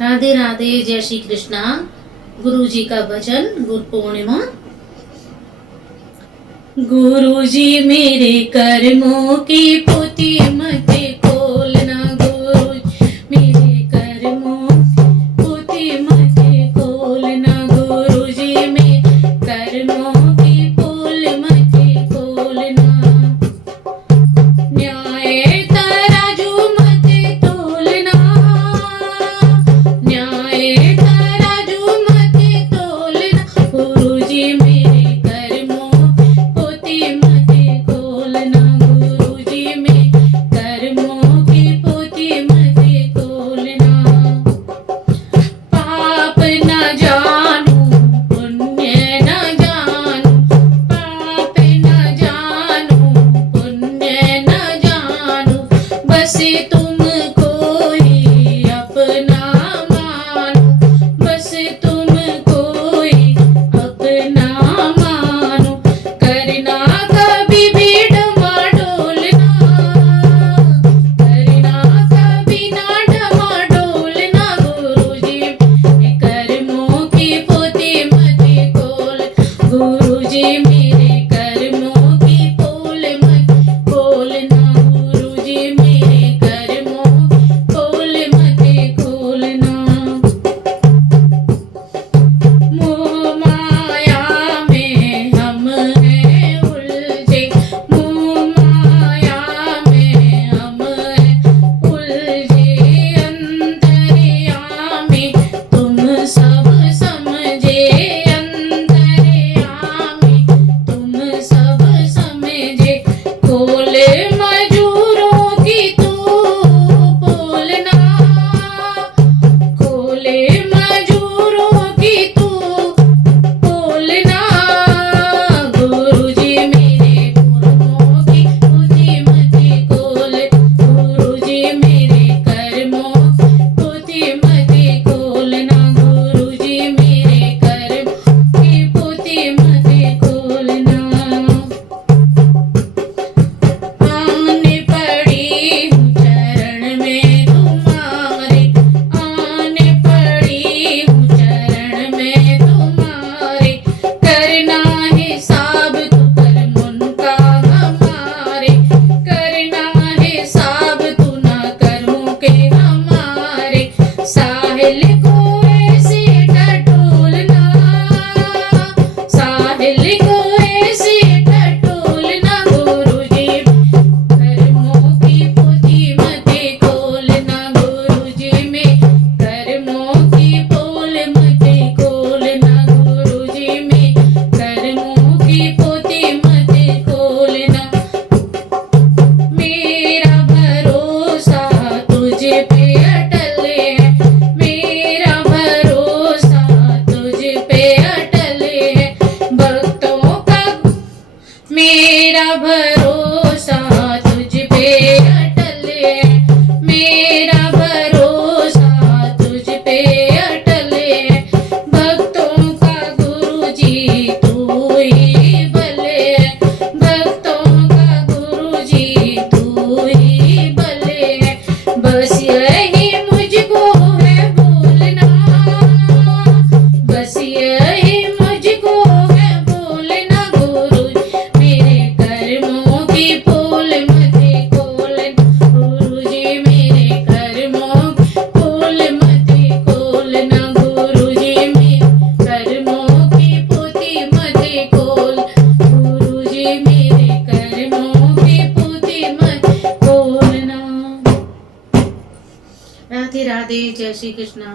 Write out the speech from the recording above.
राधे राधे, जय श्री कृष्णा। गुरु जी का भजन, गुरु पूर्णिमा। गुरु जी मेरे कर्मों की पोथी मत खोलना, गुरु मेरे कर्मों पोथी मत खोलना, गुरु जी मेरे कर्मों की पोल मत खोलना। न्याय तराजू मत तोलना, न्याय तराजू मत तोलना, गुरु जी मेरे कर्मों पोथी मत खोलना, गुरु जी मेरे कर्मों की पोथी मत खोलना। पाप न जानू पुण्य न जानू, पाप न जानू पुण्य न जानू, बस तुमको ही अपना मानो, बस तुमको ही अपना मानो। करना कभी भी डमाडोलना, करना कभी ना डमाडोलना, गुरु जी मेरे कर्मों की पोथी मत खोल, गुरु जी मेरे कर्मों की पोल मत खोलना, गुरु जी मेरे कर्मों पोल मत खोलना। मोह माया में हम हैं उलझे, मोह माया में हम हैं उलझे, अंतर्यामी तुम सब समझे, अंतर्यामी तुम सब समझे। खोले मजूरों की तू बोलना, खोले मजूरों की तू बोलना, गुरु जी मेरे कर्मों की पोथी मत खोल, गुरु जी मेरे कर्मों पोथी मत खोलना, गुरु जी मेरे कर्मों की पोथी मत खोलना। आने पड़ी हूँ चरण में तुम्हारे, आने पड़ी हूँ चरण में तुम्हारे, करना हिसाब तू कर्मों का हमारे, करना हिसाब तू ना कर्मों के हमारे। साहिल को ऐसे टटोलना, साहिल को ऐसे टटोलना, गुरु जी कर्मों की पोथी मत खोलना, गुरु जी में कर्मों की पोल मत खोलना, गुरु जी में कर्मों की पोथी मत खोलना। मेरा भरोसा तुझ पे अटल है, मेरा भरोसा तुझ पे अटल है, भक्तों का मेरा भरोसा तुझ पे अटल है, मेरा भरोसा तुझ पे अटल है, भक्तों का गुरु जी तू ही बल है, भक्तों का गुरु जी तू ही बल है। बस यही मुझको है बोलना, बस यही मुझको है बोलना, गुरु मेरे कर्मों की पोल मत खोलना, गुरु जी मेरे कर्मों पोल मत खोलना, गुरु जी मेरे कर्मों की पोथी मत खोल, गुरु जी मेरे कर्मों की पोथी मत खोलना। राधे राधे, जय श्री कृष्णा।